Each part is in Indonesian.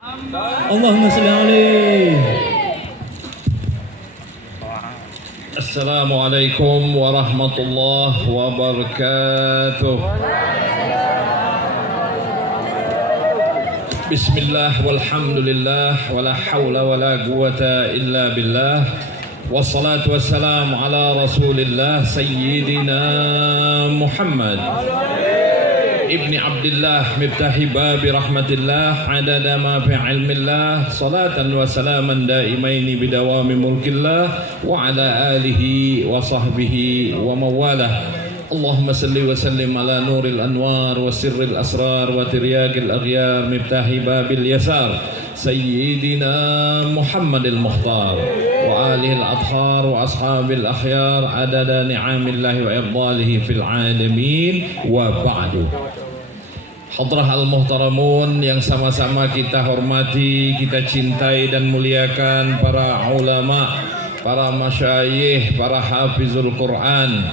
Allahumma salli alaihi. Assalamualaikum warahmatullahi wabarakatuh. Bismillah walhamdulillah wala hawla wala quwata illa billah. Wassalatu wassalamu ala rasulillah sayyidina Muhammad Ibni Abdillah miftahi babi rahmatillah adada ma fi ilmillah salatan wa salaman daimaini bidawami mulkillah wa ala alihi wa sahbihi wa mawalah. Allahumma salli wa sallim ala nuril anwar wa sirril asrar wa tiryaqil aghyar miftahi babil yasar sayyidina Muhammadil mukhtar wa alihil adhar wa ashabil akhyar adada ni'amillahi wa irdalihi fil alamin wa ba'du. Hadrah al-muhtaramun yang sama-sama kita hormati, kita cintai dan muliakan para ulama, para masyayikh, para hafizul Quran,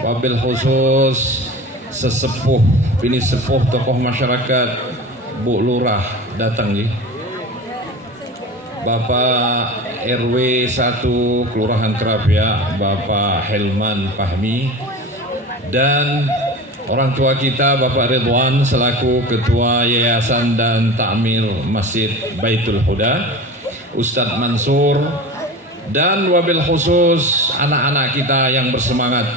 wabil khusus sesepuh, bini sepuh tokoh masyarakat Bu Lurah datang nih. Bapak RW 1 Kelurahan Kerapia, Bapak Helman Fahmi, dan orang tua kita Bapak Ridwan selaku Ketua Yayasan dan Ta'mir Masjid Baitul Huda, Ustadz Mansur, dan wabil khusus anak-anak kita yang bersemangat,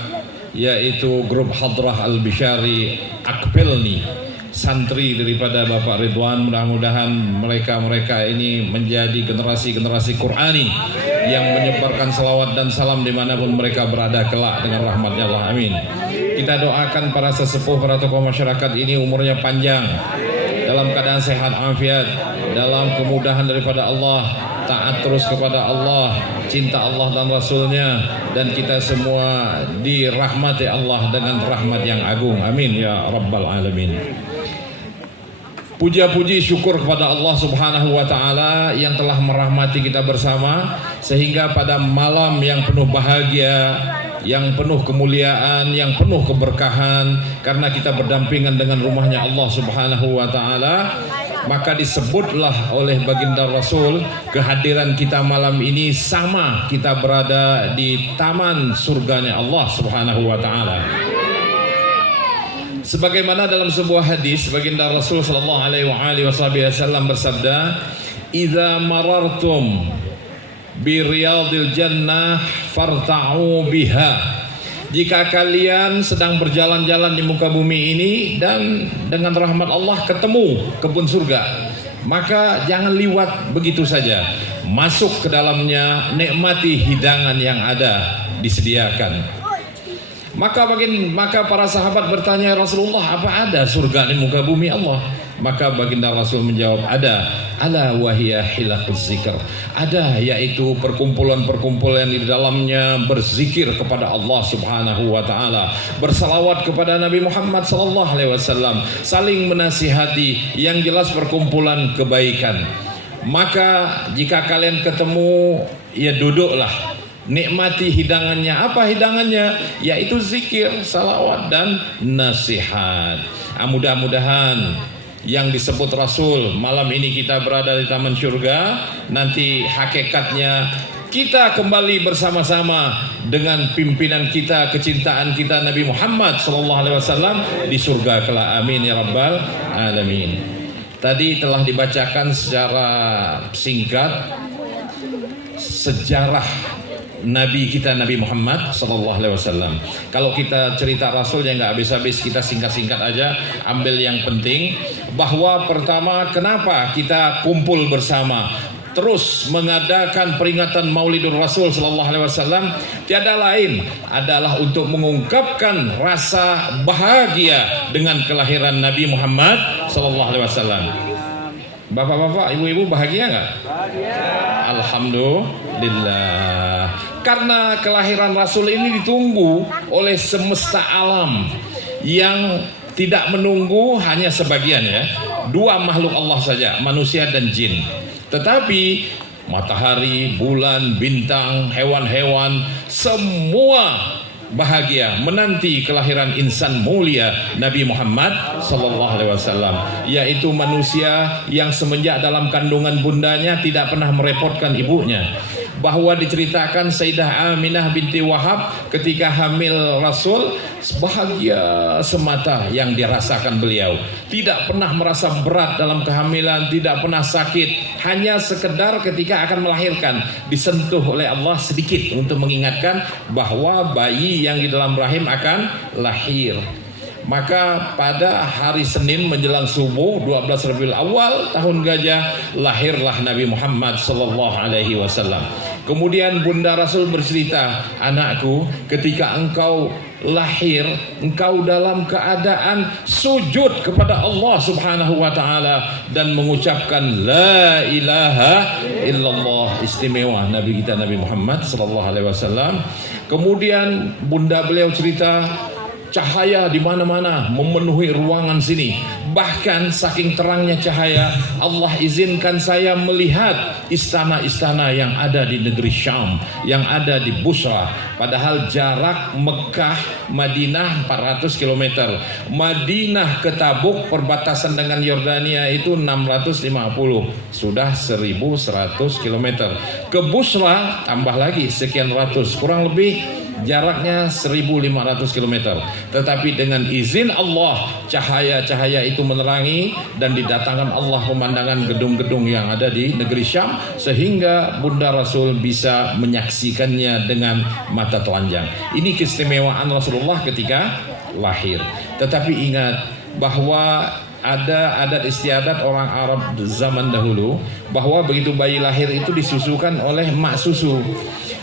yaitu grup Hadrah Al-Bishari Akpilni, santri daripada Bapak Ridwan. Mudah-mudahan mereka ini menjadi generasi-generasi Qur'ani yang menyebarkan salawat dan salam dimanapun mereka berada kelak dengan rahmatnya Allah, amin. Kita doakan para sesepuh, para tokoh masyarakat ini umurnya panjang, dalam keadaan sehat afiat, dalam kemudahan daripada Allah, taat terus kepada Allah, cinta Allah dan Rasulnya, dan kita semua dirahmati Allah dengan rahmat yang agung, amin ya rabbal alamin. Puja-puji syukur kepada Allah subhanahu wa ta'ala yang telah merahmati kita bersama, sehingga pada malam yang penuh bahagia, yang penuh kemuliaan, yang penuh keberkahan, karena kita berdampingan dengan rumahnya Allah subhanahu wa ta'ala, maka disebutlah oleh baginda Rasul, kehadiran kita malam ini sama kita berada di taman surganya Allah subhanahu wa ta'ala. Sebagaimana dalam sebuah hadis baginda Rasul sallallahu alaihi wasallam bersabda, "Idza marartum bi riyadil jannah farta'u biha." Jika kalian sedang berjalan-jalan di muka bumi ini dan dengan rahmat Allah ketemu kebun surga, maka jangan liwat begitu saja. Masuk ke dalamnya, nikmati hidangan yang ada disediakan. Maka para sahabat bertanya, Rasulullah, apa ada surga di muka bumi Allah? Maka baginda Rasul menjawab, ada. Ala wahiyya hilaquz zikr. Ada, yaitu perkumpulan-perkumpulan yang di dalamnya berzikir kepada Allah subhanahu wa ta'ala, bersalawat kepada Nabi Muhammad sallallahu alaihi wasallam, saling menasihati, yang jelas perkumpulan kebaikan. Maka jika kalian ketemu, ya duduklah, nikmati hidangannya. Apa hidangannya? Yaitu zikir, salawat, dan nasihat. Mudah-mudahan yang disebut Rasul, malam ini kita berada di taman surga, nanti hakikatnya kita kembali bersama-sama dengan pimpinan kita, kecintaan kita Nabi Muhammad SAW di surga kelak, amin ya rabbal alamin. Tadi telah dibacakan secara singkat sejarah Nabi kita, Nabi Muhammad SAW. Kalau kita cerita Rasul ya nggak habis-habis, kita singkat-singkat aja, ambil yang penting. Bahwa pertama, kenapa kita kumpul bersama, terus mengadakan peringatan Maulidur Rasul SAW, tiada lain adalah untuk mengungkapkan rasa bahagia dengan kelahiran Nabi Muhammad SAW. Bapak-bapak, ibu-ibu bahagia nggak? Bahagia. Alhamdulillah. Karena kelahiran Rasul ini ditunggu oleh semesta alam, yang tidak menunggu hanya sebagian, ya, 2 makhluk Allah saja, manusia dan jin. Tetapi matahari, bulan, bintang, hewan-hewan, semua bahagia menanti kelahiran insan mulia Nabi Muhammad sallallahu alaihi wasallam, yaitu manusia yang semenjak dalam kandungan bundanya tidak pernah merepotkan ibunya. Bahwa diceritakan Sayyidah Aminah binti Wahab ketika hamil Rasul, bahagia semata yang dirasakan beliau. Tidak pernah merasa berat dalam kehamilan, tidak pernah sakit. Hanya sekedar ketika akan melahirkan disentuh oleh Allah sedikit untuk mengingatkan bahwa bayi yang di dalam rahim akan lahir. Maka pada hari Senin menjelang subuh 12 Rabiul Awal tahun gajah, lahirlah Nabi Muhammad sallallahu alaihi wasallam. Kemudian Bunda Rasul bercerita, anakku, ketika engkau lahir, engkau dalam keadaan sujud kepada Allah Subhanahu wa taala dan mengucapkan la ilaha illallah. Istimewa Nabi kita Nabi Muhammad sallallahu alaihi wasallam. Kemudian bunda beliau cerita, cahaya di mana-mana memenuhi ruangan sini. Bahkan saking terangnya cahaya, Allah izinkan saya melihat istana-istana yang ada di negeri Syam, yang ada di Busra. Padahal jarak Mekah Madinah 400 km. Madinah ke Tabuk perbatasan dengan Yordania itu 650. Sudah 1100 km. Ke Busra tambah lagi sekian ratus, kurang lebih jaraknya 1500 km. Tetapi dengan izin Allah, cahaya-cahaya itu menerangi dan didatangkan Allah pemandangan gedung-gedung yang ada di negeri Syam, sehingga Bunda Rasul bisa menyaksikannya dengan mata telanjang. Ini keistimewaan Rasulullah ketika lahir. Tetapi ingat bahwa ada adat istiadat orang Arab zaman dahulu, bahwa begitu bayi lahir itu disusukan oleh mak susu.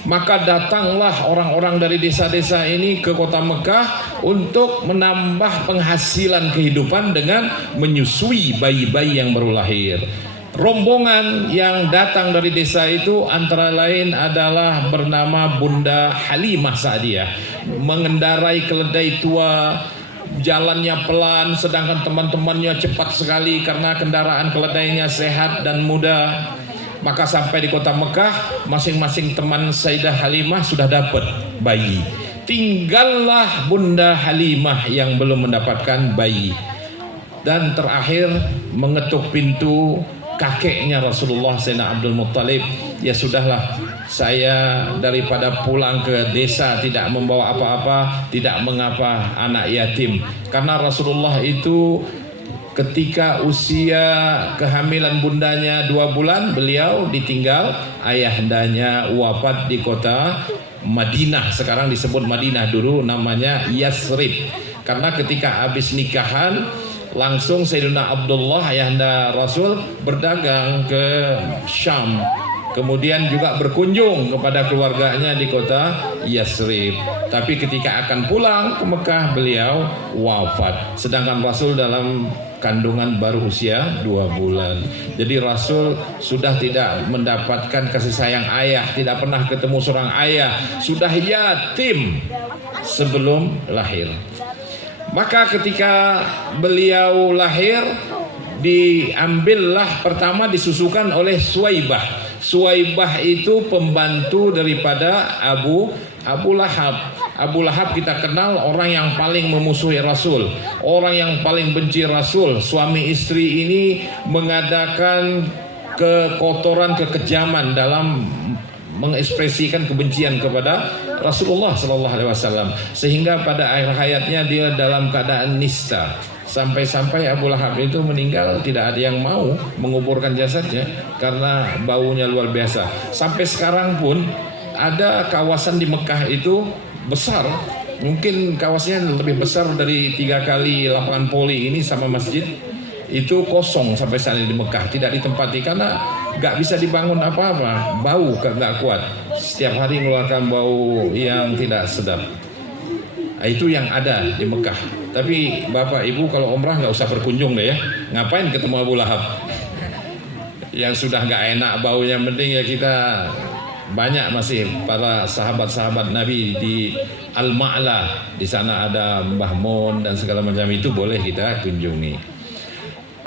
Maka datanglah orang-orang dari desa-desa ini ke kota Mekah untuk menambah penghasilan kehidupan dengan menyusui bayi-bayi yang baru lahir. Rombongan yang datang dari desa itu antara lain adalah bernama Bunda Halimah Sa'diyah, mengendarai keledai tua, jalannya pelan, sedangkan teman-temannya cepat sekali karena kendaraan keledainya sehat dan mudah. Maka sampai di kota Mekah, masing-masing teman Sayyidah Halimah sudah dapat bayi. Tinggallah Bunda Halimah yang belum mendapatkan bayi. Dan terakhir mengetuk pintu kakeknya Rasulullah, Sayyidina Abdul Muttalib. Ya sudahlah, saya daripada pulang ke desa tidak membawa apa-apa, tidak mengapa anak yatim. Karena Rasulullah itu ketika usia kehamilan bundanya 2 bulan, beliau ditinggal ayahandanya wafat di kota Madinah. Sekarang disebut Madinah, dulu namanya Yasrib. Karena ketika habis nikahan, langsung Sayyidina Abdullah ayahanda Rasul berdagang ke Syam. Kemudian juga berkunjung kepada keluarganya di kota Yasrib. Tapi ketika akan pulang ke Mekah, beliau wafat. Sedangkan Rasul dalam kandungan baru usia 2 bulan. Jadi Rasul sudah tidak mendapatkan kasih sayang ayah, tidak pernah ketemu seorang ayah, sudah yatim sebelum lahir. Maka ketika beliau lahir, diambillah pertama disusukan oleh Suwaibah. Suwaibah itu pembantu daripada Abu Lahab. Abu Lahab kita kenal orang yang paling memusuhi Rasul, orang yang paling benci Rasul. Suami istri ini mengadakan kekotoran, kekejaman dalam mengekspresikan kebencian kepada Rasulullah Sallallahu Alaihi Wasallam, sehingga pada akhir hayatnya dia dalam keadaan nista. Sampai-sampai Abu Lahab itu meninggal, tidak ada yang mau menguburkan jasadnya karena baunya luar biasa. Sampai sekarang pun ada kawasan di Mekah itu besar, mungkin kawasannya lebih besar dari 3 kali lapangan poli ini sama masjid. Itu kosong sampai saat ini di Mekah, tidak ditempati karena gak bisa dibangun apa-apa, bau gak kuat, setiap hari mengeluarkan bau yang tidak sedap. Itu yang ada di Mekah. Tapi Bapak Ibu kalau umrah gak usah berkunjung deh ya, ngapain ketemu Abu Lahab yang sudah gak enak baunya. Penting ya kita banyak masih para sahabat-sahabat Nabi di Al-Ma'la, di sana ada Mbah Mun dan segala macam, itu boleh kita kunjungi.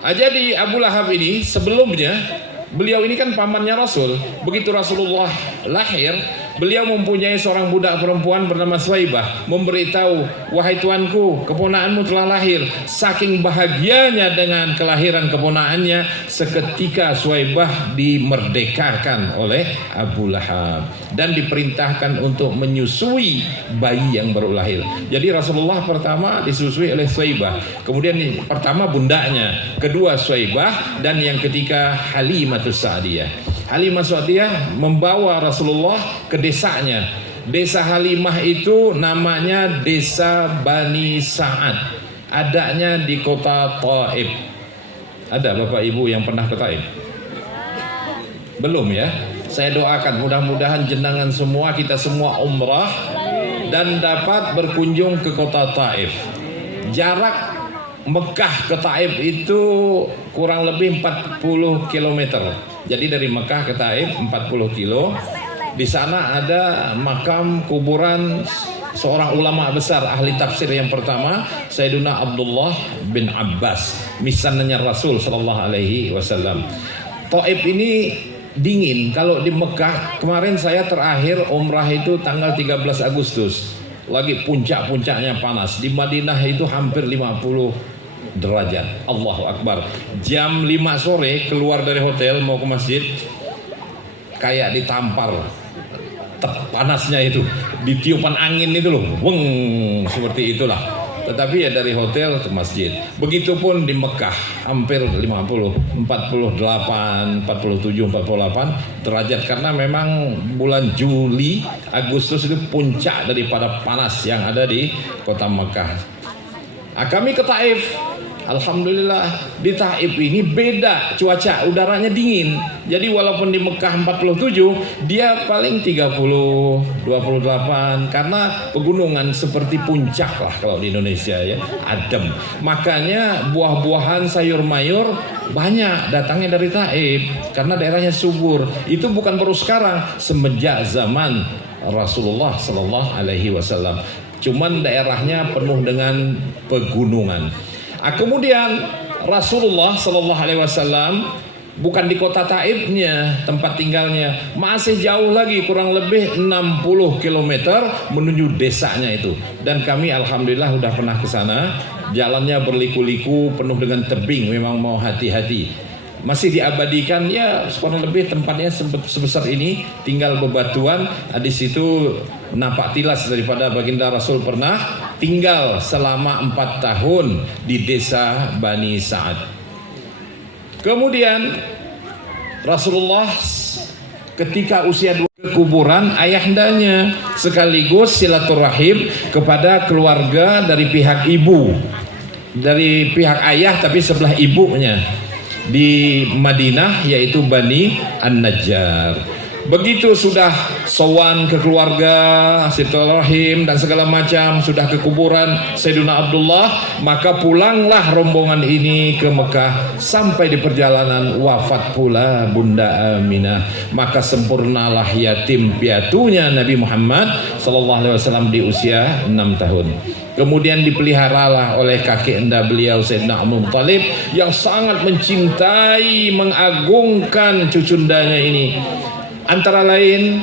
Jadi Abu Lahab ini sebelumnya, beliau ini kan pamannya Rasul. Begitu Rasulullah lahir, Beliau mempunyai seorang budak perempuan bernama Swaibah, memberitahu, wahai tuanku, keponakanmu telah lahir. Saking bahagianya dengan kelahiran keponakannya, seketika Swaibah dimerdekakan oleh Abu Lahab dan diperintahkan untuk menyusui bayi yang baru lahir. Jadi Rasulullah pertama disusui oleh Swaibah, kemudian pertama bundanya, kedua Swaibah, dan yang ketiga Halimatus Sa'diyah. Halimah Sa'diyah membawa Rasulullah ke desanya. Desa Halimah itu namanya Desa Bani Sa'ad. Adanya di kota Taif. Ada Bapak Ibu yang pernah ke Taif? Belum ya? Saya doakan mudah-mudahan jenengan semua, kita semua umrah dan dapat berkunjung ke kota Taif. Jarak Mekah ke Taif itu kurang lebih 40 km. Jadi dari Mekah ke Taif 40 kilo. Di sana ada makam kuburan seorang ulama besar ahli tafsir yang pertama, Sayyiduna Abdullah bin Abbas, misannya Rasul sallallahu alaihi wasallam. Taif ini dingin. Kalau di Mekah kemarin saya terakhir umrah itu tanggal 13 Agustus. Lagi puncak-puncaknya panas. Di Madinah itu hampir 50 derajat. Allahu Akbar. Jam 5 sore keluar dari hotel mau ke masjid, kayak ditampar. Panasnya itu, ditiupan angin itu loh, weng, seperti itulah. Tetapi ya dari hotel ke masjid. Begitupun di Mekah hampir 50, 48, 47, 48 derajat, karena memang bulan Juli, Agustus itu puncak daripada panas yang ada di kota Mekah. Kami ke Taif. Alhamdulillah di Taif ini beda, cuaca udaranya dingin. Jadi walaupun di Mekah 47, dia paling 30, 28, karena pegunungan seperti puncak lah kalau di Indonesia ya, adem. Makanya buah-buahan, sayur mayur banyak datangnya dari Taif karena daerahnya subur. Itu bukan baru sekarang, semenjak zaman Rasulullah sallallahu alaihi wasallam. Cuman daerahnya penuh dengan pegunungan. Kemudian Rasulullah sallallahu alaihi wasallam bukan di kota Taifnya tempat tinggalnya, masih jauh lagi, kurang lebih 60 km menuju desanya itu. Dan kami alhamdulillah udah pernah ke sana. Jalannya berliku-liku, penuh dengan tebing, memang mau hati-hati. Masih diabadikan ya, kurang lebih tempatnya sebesar ini, tinggal bebatuan. Di situ nampak tilas daripada baginda Rasul pernah tinggal selama 4 tahun di desa Bani Sa'ad. Kemudian Rasulullah ketika usia 2 ke kuburan ayahandanya, sekaligus silaturahim kepada keluarga dari pihak ibu, dari pihak ayah tapi sebelah ibunya di Madinah, yaitu Bani An-Najjar. Begitu sudah sowan ke keluarga, silaturahim dan segala macam, sudah ke kuburan Sayyidina Abdullah, maka pulanglah rombongan ini ke Mekah. Sampai di perjalanan wafat pula Bunda Aminah. Maka sempurnalah yatim piatunya Nabi Muhammad SAW di usia 6 tahun. Kemudian dipeliharalah oleh kakek enda beliau Sayyidina Abdul Muttalib, yang sangat mencintai, mengagungkan cucundanya ini. Antara lain,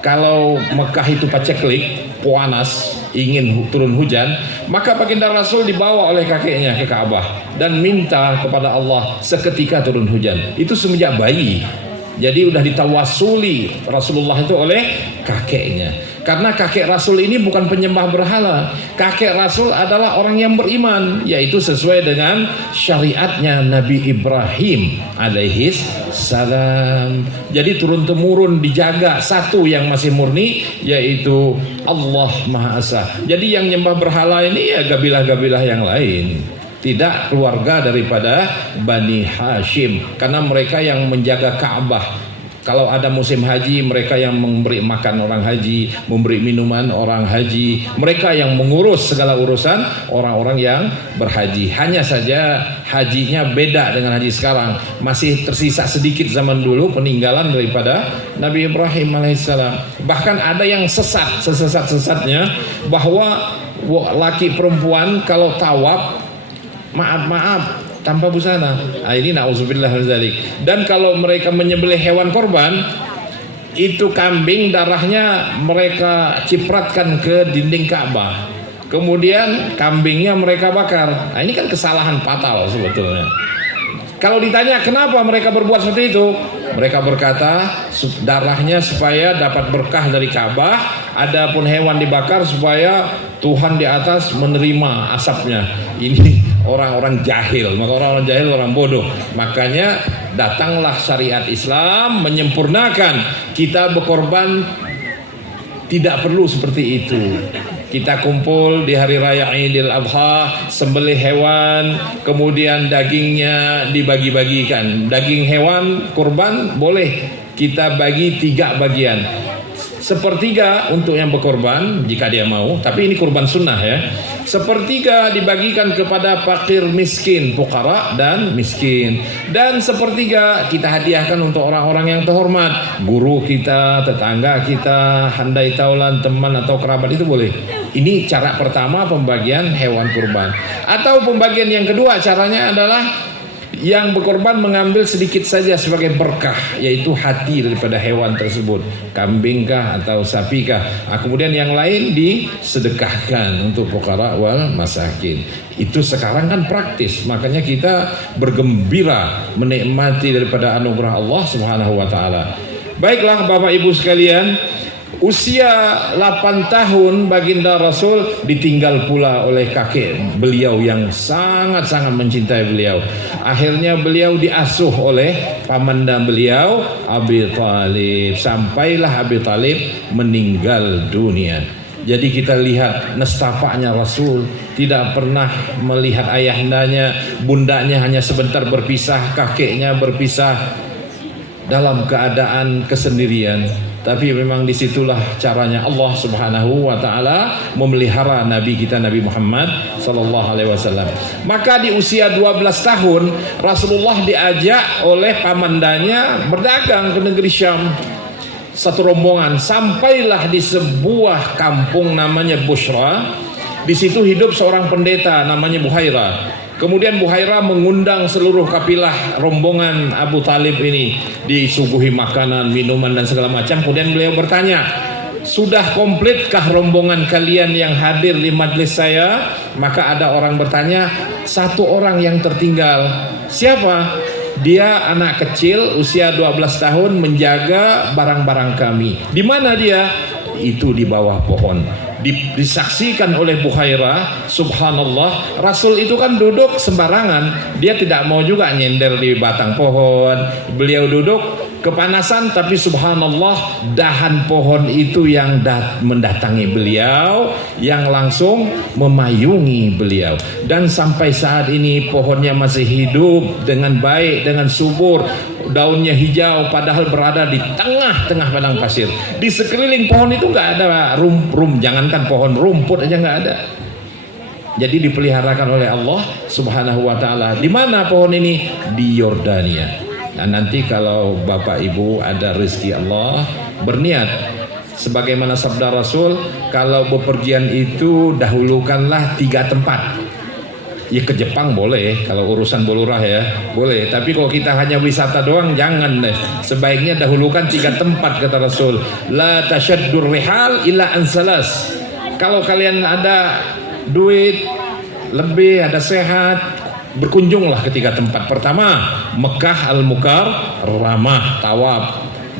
kalau Mekah itu paceklik, panas, ingin turun hujan, maka baginda Rasul dibawa oleh kakeknya ke Ka'bah dan minta kepada Allah seketika turun hujan. Itu semenjak bayi. Jadi udah ditawasuli Rasulullah itu oleh kakeknya. Karena kakek Rasul ini bukan penyembah berhala. Kakek Rasul adalah orang yang beriman, yaitu sesuai dengan syariatnya Nabi Ibrahim alaihis salam. Jadi turun-temurun dijaga, satu yang masih murni, yaitu Allah Maha Esa. Jadi yang nyembah berhala ini ya gabilah-gabilah yang lain, tidak keluarga daripada Bani Hashim, karena mereka yang menjaga Ka'bah. Kalau ada musim haji, mereka yang memberi makan orang haji, memberi minuman orang haji, mereka yang mengurus segala urusan orang-orang yang berhaji. Hanya saja hajinya beda dengan haji sekarang. Masih tersisa sedikit zaman dulu peninggalan daripada Nabi Ibrahim alaihissalam. Bahkan ada yang sesat, sesat-sesatnya, bahwa laki perempuan kalau tawaf, maaf tanpa busana. Ini na'udzubillah min dzalik. Dan kalau mereka menyembelih hewan korban, itu kambing darahnya mereka cipratkan ke dinding Ka'bah. Kemudian kambingnya mereka bakar. Nah, ini kan kesalahan fatal sebetulnya. Kalau ditanya kenapa mereka berbuat seperti itu, mereka berkata darahnya supaya dapat berkah dari Ka'bah, adapun hewan dibakar supaya Tuhan di atas menerima asapnya. Ini orang-orang jahil, maka orang-orang jahil orang bodoh. Makanya datanglah syariat Islam menyempurnakan. Kita berkorban tidak perlu seperti itu. Kita kumpul di hari raya Idul Adha, sembelih hewan, kemudian dagingnya dibagi-bagikan. Daging hewan kurban boleh kita bagi 3 bagian. Sepertiga untuk yang berkorban jika dia mau, tapi ini kurban sunnah ya. Sepertiga dibagikan kepada fakir miskin, fuqara dan miskin. Dan sepertiga kita hadiahkan untuk orang-orang yang terhormat, guru kita, tetangga kita, handai taulan, teman atau kerabat, itu boleh. Ini cara pertama pembagian hewan kurban. Atau pembagian yang kedua caranya adalah yang berkorban mengambil sedikit saja sebagai berkah, yaitu hati daripada hewan tersebut, kambingkah atau sapikah. Kemudian yang lain disedekahkan untuk fuqara wal masakin. Itu sekarang kan praktis, makanya kita bergembira menikmati daripada anugerah Allah Subhanahu wa taala. Baiklah Bapak Ibu sekalian, usia 8 tahun baginda Rasul ditinggal pula oleh kakek beliau yang sangat-sangat mencintai beliau. Akhirnya beliau diasuh oleh pamanda beliau Abi Thalib, sampailah Abi Thalib meninggal dunia. Jadi kita lihat nestapanya Rasul, tidak pernah melihat ayahandanya, bundanya hanya sebentar berpisah, kakeknya berpisah dalam keadaan kesendirian. Tapi memang disitulah caranya Allah Subhanahu wa taala memelihara Nabi kita Nabi Muhammad sallallahu alaihi wasallam. Maka di usia 12 tahun Rasulullah diajak oleh pamandanya berdagang ke negeri Syam. Satu rombongan sampailah di sebuah kampung namanya Busra. Di situ hidup seorang pendeta namanya Buhaira. Kemudian Buhaira mengundang seluruh kapilah rombongan Abu Talib ini, disuguhi makanan, minuman dan segala macam. Kemudian beliau bertanya, sudah komplitkah rombongan kalian yang hadir di majlis saya? Maka ada orang bertanya, 1 orang yang tertinggal. Siapa? Dia anak kecil usia 12 tahun menjaga barang-barang kami. Di mana dia? Itu di bawah pohon. Disaksikan oleh Buhaira, subhanallah, Rasul itu kan duduk sembarangan, dia tidak mau juga nyender di batang pohon. Beliau duduk kepanasan, tapi subhanallah dahan pohon itu yang mendatangi beliau, yang langsung memayungi beliau. Dan sampai saat ini pohonnya masih hidup dengan baik, dengan subur, daunnya hijau, padahal berada di tengah-tengah padang pasir. Di sekeliling pohon itu nggak ada jangankan pohon, rumput aja nggak ada. Jadi dipeliharakan oleh Allah Subhanahu wa taala. Di mana pohon ini? Di Yordania. Nah, nanti kalau Bapak Ibu ada rezeki Allah, berniat sebagaimana sabda Rasul, kalau bepergian itu dahulukanlah 3 tempat. Ya ke Jepang boleh, kalau urusan bulurah ya boleh. Tapi kalau kita hanya wisata doang jangan deh. Sebaiknya dahulukan 3 tempat kata Rasul. La tasyaddur rihal illa ansalas. Kalau kalian ada duit lebih, ada sehat, berkunjunglah ke 3 tempat. Pertama, Mekah Al-Mukarramah, tawaf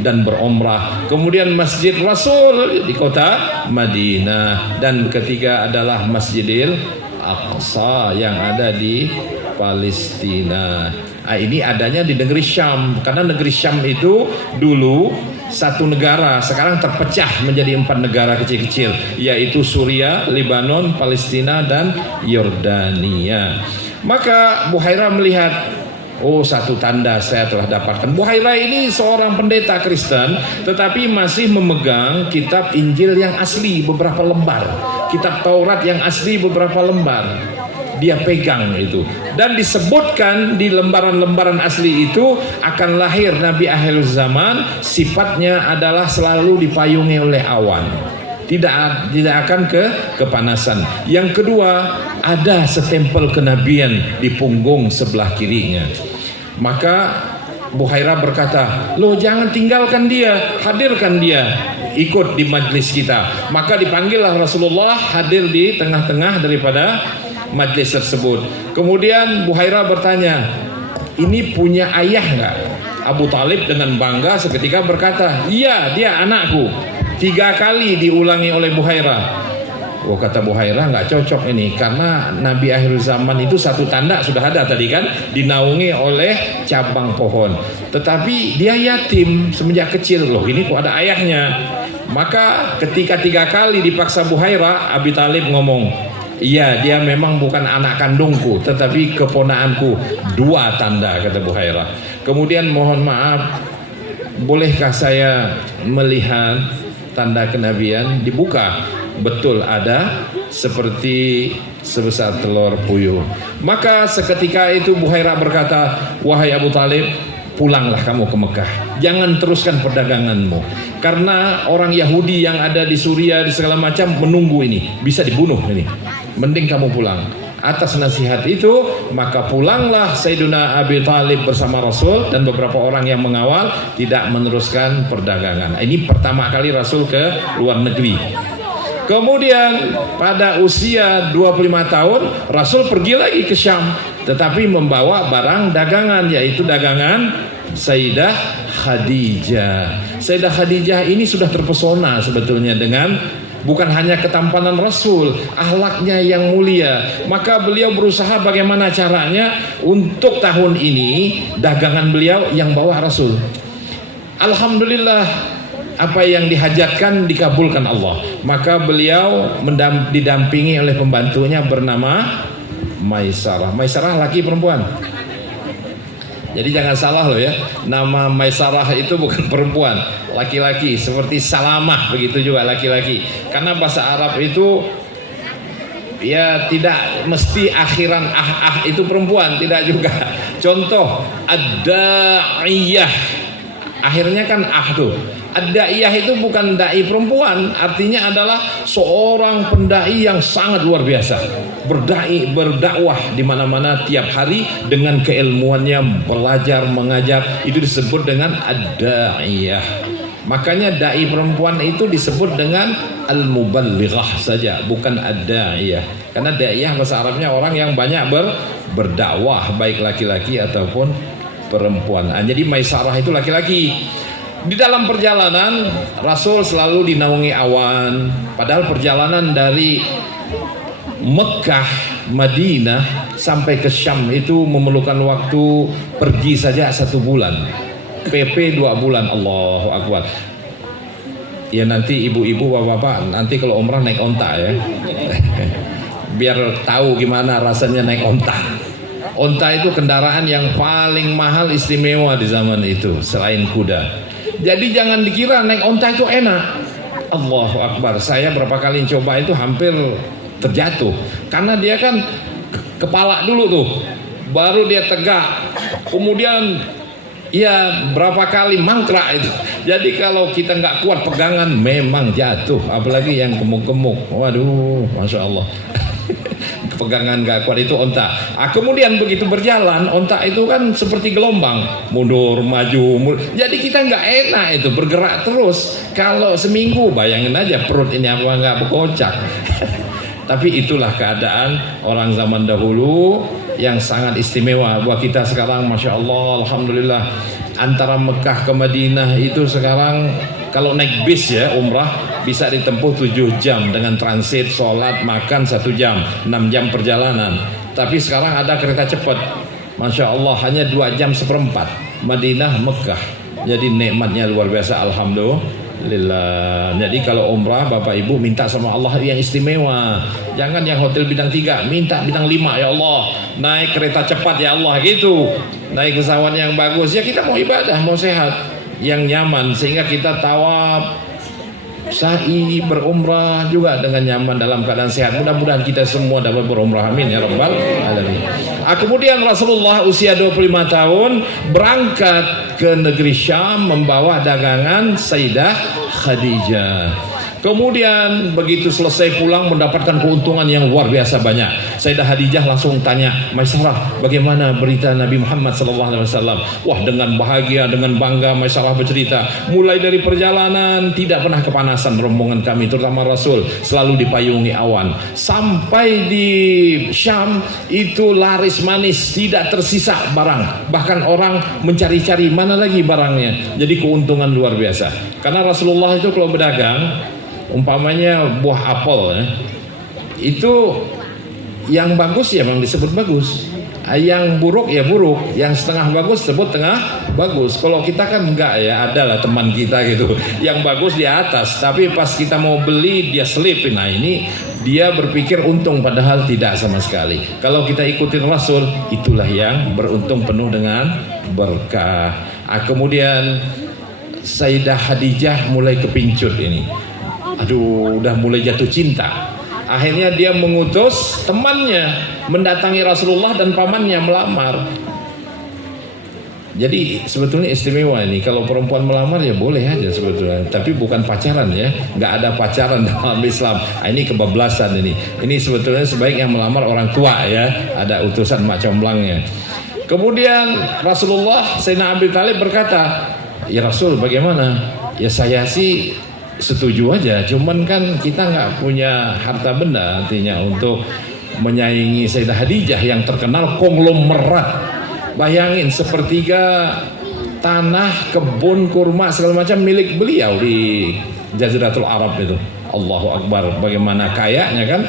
dan berumrah. Kemudian Masjid Rasul di kota Madinah. Dan ketiga adalah Masjidil Aqsa yang ada di Palestina. Ini adanya di negeri Syam. Karena negeri Syam itu dulu satu negara, sekarang terpecah menjadi 4 negara kecil-kecil, yaitu Suriah, Lebanon, Palestina dan Yordania. Maka Buhaira melihat, oh, satu tanda saya telah dapatkan. Buhaira ini seorang pendeta Kristen, tetapi masih memegang kitab Injil yang asli beberapa lembar, kitab Taurat yang asli beberapa lembar. Dia pegang itu. Dan disebutkan di lembaran-lembaran asli itu akan lahir Nabi akhir zaman, sifatnya adalah selalu dipayungi oleh awan. Tidak akan kepanasan. Yang kedua, ada setempel kenabian di punggung sebelah kirinya. Maka Buhairah berkata, loh jangan tinggalkan dia, hadirkan dia ikut di majlis kita. Maka dipanggillah Rasulullah hadir di tengah-tengah daripada majlis tersebut. Kemudian Buhairah bertanya, ini punya ayah nggak? Abu Talib dengan bangga seketika berkata, iya dia anakku. 3 kali diulangi oleh Buhairah. Oh, kata Buhairah, nggak cocok ini, karena Nabi akhir zaman itu satu tanda sudah ada tadi kan, dinaungi oleh cabang pohon. Tetapi dia yatim semenjak kecil, loh ini kok ada ayahnya. Maka ketika 3 kali dipaksa Buhairah, Abi Talib ngomong, iya dia memang bukan anak kandungku, tetapi keponaanku. 2 tanda, kata Buhairah. Kemudian mohon maaf, bolehkah saya melihat tanda kenabian? Dibuka. Betul ada, seperti sebesar telur puyuh. Maka seketika itu Buhairah berkata, wahai Abu Talib, pulanglah kamu ke Mekah, jangan teruskan perdaganganmu, karena orang Yahudi yang ada di Suriah di segala macam menunggu ini, bisa dibunuh ini, mending kamu pulang. Atas nasihat itu maka pulanglah Sayyiduna Abi Talib bersama Rasul dan beberapa orang yang mengawal, tidak meneruskan perdagangan. Ini pertama kali Rasul ke luar negeri. Kemudian pada usia 25 tahun Rasul pergi lagi ke Syam, tetapi membawa barang dagangan, yaitu dagangan Sayyidah Khadijah. Sayyidah Khadijah ini sudah terpesona sebetulnya dengan bukan hanya ketampanan Rasul, akhlaknya yang mulia. Maka beliau berusaha bagaimana caranya untuk tahun ini dagangan beliau yang bawa Rasul. Alhamdulillah, apa yang dihajatkan dikabulkan Allah. Maka beliau didampingi oleh pembantunya bernama Maisarah. Maisarah laki perempuan? Jadi jangan salah loh ya, nama Maisarah itu bukan perempuan, laki-laki. Seperti Salamah begitu juga laki-laki. Karena bahasa Arab itu ya tidak mesti akhiran ah itu perempuan, tidak juga. Contoh ad-da'iyah, akhirnya kan tuh. Ad-da'iyah itu bukan dai perempuan, artinya adalah seorang pendai yang sangat luar biasa, berdakwah di mana-mana tiap hari dengan keilmuannya, belajar mengajar, itu disebut dengan ad-da'iyah. Makanya dai perempuan itu disebut dengan al-muballighah saja, bukan ad-da'iyah. Karena da'iyah bahasa Arabnya orang yang banyak berdakwah, baik laki-laki ataupun perempuan. Jadi Maisarah itu laki-laki. Di dalam perjalanan Rasul selalu dinaungi awan. Padahal perjalanan dari Mekah, Madinah sampai ke Syam itu memerlukan waktu pergi saja 1 bulan, PP 2 bulan. Allahu Akbar. Ya nanti ibu-ibu bapak-bapak nanti kalau umrah naik onta ya biar tahu gimana rasanya naik onta. Onta itu kendaraan yang paling mahal, istimewa di zaman itu selain kuda. Jadi jangan dikira naik onta itu enak. Allahu Akbar. Saya berapa kali coba itu hampir terjatuh, karena dia kan kepala dulu tuh, baru dia tegak, kemudian ya berapa kali mangkrak itu. Jadi kalau kita nggak kuat pegangan memang jatuh, apalagi yang gemuk-gemuk. Waduh, masya Allah. Pegangan gak kuat itu onta. Kemudian begitu berjalan, onta itu kan seperti gelombang, mundur maju. Jadi kita nggak enak itu bergerak terus. Kalau seminggu bayangin aja perut ini apa nggak berkocak. Tapi itulah keadaan orang zaman dahulu yang sangat istimewa. Buat kita sekarang masya Allah, alhamdulillah, antara Mekah ke Madinah itu sekarang kalau naik bis ya umrah bisa ditempuh 7 jam dengan transit, sholat, makan 1 jam, 6 jam perjalanan. Tapi sekarang ada kereta cepat, masya Allah, hanya 2 jam seperempat, Madinah Mekah. Jadi nikmatnya luar biasa, alhamdulillah. Jadi kalau umrah Bapak Ibu minta sama Allah yang istimewa, jangan yang hotel bintang 3, minta bintang 5 ya Allah. Naik kereta cepat ya Allah gitu, naik pesawat yang bagus. Ya kita mau ibadah, mau sehat, yang nyaman, sehingga kita tawaf, sa'i, berumrah juga dengan nyaman dalam keadaan sehat. Mudah-mudahan kita semua dapat berumrah, amin ya rabbal alamin. Kemudian Rasulullah usia 25 tahun berangkat ke negeri Syam membawa dagangan Sayyidah Khadijah. Kemudian begitu selesai pulang mendapatkan keuntungan yang luar biasa banyak. Sayyidah Khadijah langsung tanya, Maisarah, bagaimana berita Nabi Muhammad SAW? Wah, dengan bahagia, dengan bangga Maisarah bercerita, mulai dari perjalanan tidak pernah kepanasan rombongan kami, terutama Rasul, selalu dipayungi awan. Sampai di Syam itu laris manis, tidak tersisa barang. Bahkan orang mencari-cari mana lagi barangnya. Jadi keuntungan luar biasa. Karena Rasulullah itu kalau berdagang, umpamanya buah apel itu yang bagus ya memang disebut bagus, yang buruk ya buruk, yang setengah bagus disebut tengah bagus. Kalau kita kan enggak ya, adalah teman kita gitu yang bagus di atas, tapi pas kita mau beli dia selipin. Nah ini dia berpikir untung padahal tidak sama sekali. Kalau kita ikutin Rasul, itulah yang beruntung penuh dengan berkah. Kemudian Sayyidah Khadijah mulai kepincut ini. Aduh, udah mulai jatuh cinta. Akhirnya dia mengutus temannya mendatangi Rasulullah dan pamannya melamar. Jadi sebetulnya istimewa ini, kalau perempuan melamar ya boleh aja sebetulnya, tapi bukan pacaran ya, nggak ada pacaran dalam Islam. Ini kebablasan ini. Ini sebetulnya sebaiknya melamar orang tua ya, ada utusan mak comblangnya. Kemudian Rasulullah Sayyidina Abi Thalib berkata, ya Rasul bagaimana? Ya saya sih setuju aja, cuman kan kita nggak punya harta benda artinya untuk menyaingi Sayyidah Khadijah yang terkenal konglomerat. Bayangin sepertiga tanah, kebun kurma segala macam milik beliau di Jaziratul Arab itu. Allahu Akbar, bagaimana kayanya kan.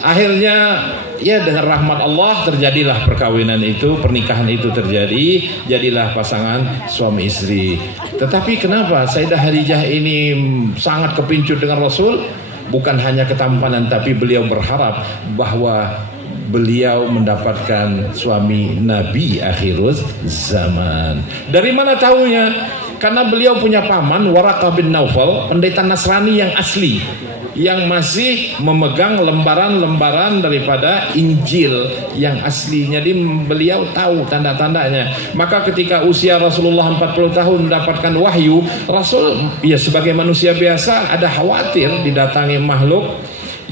Akhirnya ya dengan rahmat Allah terjadilah perkawinan itu, pernikahan itu terjadi, jadilah pasangan suami istri. Tetapi kenapa Sayyidah Khadijah ini sangat kepincut dengan Rasul? Bukan hanya ketampanan, tapi beliau berharap bahwa beliau mendapatkan suami Nabi akhirul zaman. Dari mana tahunya? Karena beliau punya paman Waraqah bin Naufal, pendeta Nasrani yang asli, yang masih memegang lembaran-lembaran daripada Injil yang asli. Jadi beliau tahu tanda-tandanya. Maka ketika usia Rasulullah 40 tahun mendapatkan wahyu, Rasul ya sebagai manusia biasa ada khawatir didatangi makhluk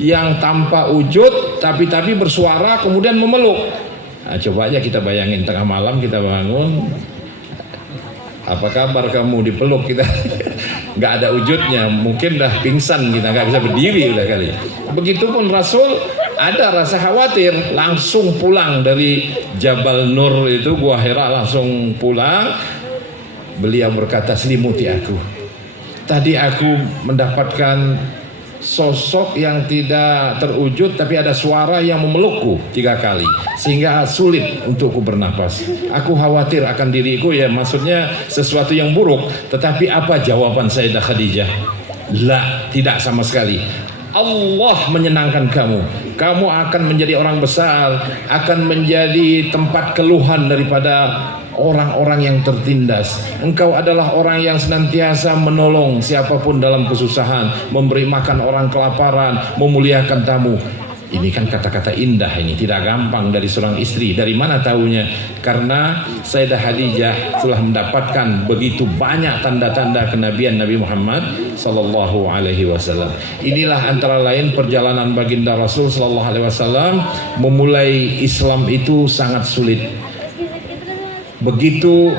yang tanpa wujud tapi bersuara kemudian memeluk. Nah, coba aja kita bayangin tengah malam kita bangun, apa kabar kamu, dipeluk kita nggak ada wujudnya, mungkin dah pingsan kita, nggak bisa berdiri udah kali. Begitupun Rasul ada rasa khawatir, langsung pulang dari Jabal Nur itu, Gua Hira, langsung pulang. Beliau berkata, selimuti aku, tadi aku mendapatkan sosok yang tidak terwujud tapi ada suara yang memelukku 3 kali sehingga sulit untukku bernapas. Aku khawatir akan diriku, ya maksudnya sesuatu yang buruk. Tetapi apa jawaban Sayyidah Khadijah? La, tidak sama sekali. Allah menyenangkan kamu. Kamu akan menjadi orang besar, akan menjadi tempat keluhan daripada orang-orang yang tertindas. Engkau adalah orang yang senantiasa menolong siapapun dalam kesusahan, memberi makan orang kelaparan, memuliakan tamu. Ini kan kata-kata indah, ini tidak gampang dari seorang istri. Dari mana tahunya? Karena Sayyidah Khadijah telah mendapatkan begitu banyak tanda-tanda kenabian Nabi Muhammad sallallahu alaihi wasallam. Inilah antara lain perjalanan baginda Rasul sallallahu alaihi wasallam memulai Islam itu sangat sulit. Begitu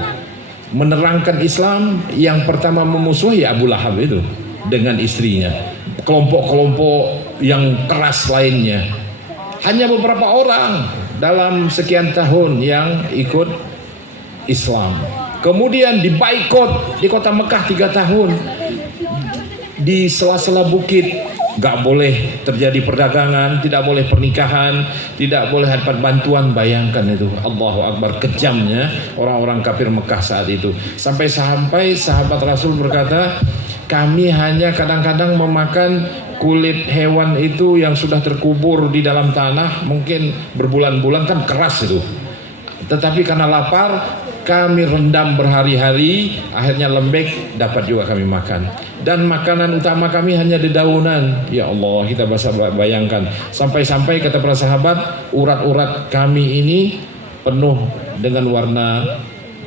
menerangkan Islam, yang pertama memusuhi Abu Lahab itu dengan istrinya, kelompok-kelompok yang keras lainnya. Hanya beberapa orang dalam sekian tahun yang ikut Islam. Kemudian dibaikot di kota Mekah 3 tahun. Di sela-sela bukit gak boleh terjadi perdagangan, tidak boleh pernikahan, tidak boleh dapat bantuan. Bayangkan itu, Allahu Akbar, kejamnya orang-orang kafir Mekah saat itu. Sampai-sampai sahabat Rasul berkata, kami hanya kadang-kadang memakan kulit hewan itu yang sudah terkubur di dalam tanah, mungkin berbulan-bulan, kan keras itu. Tetapi karena lapar, kami rendam berhari-hari, akhirnya lembek, dapat juga kami makan. Dan makanan utama kami hanya dedaunan. Ya Allah, kita bisa bayangkan. Sampai-sampai kata para sahabat, urat-urat kami ini penuh dengan warna